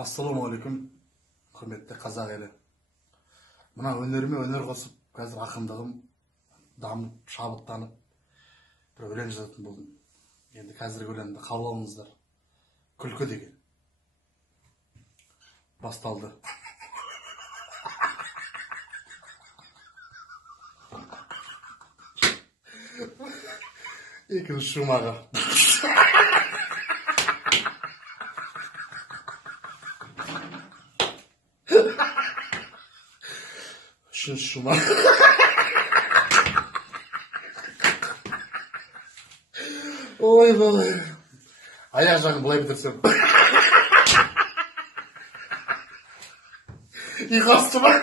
Ассалаумағалейкум, құрметті қазақ елі. Мына өнеріме өнер қосып, қазір ақындығым дамып, шабыттанып, бір өлең жазатын болдым. Енді қазіргі өлеңді қабыл алыңыздар. Күлкі деген. Басталды. Екінші шумағы. Үшінші шумағы. Ой, болай. Аяқ жағын былай бітірсем. Ұйқасты ма?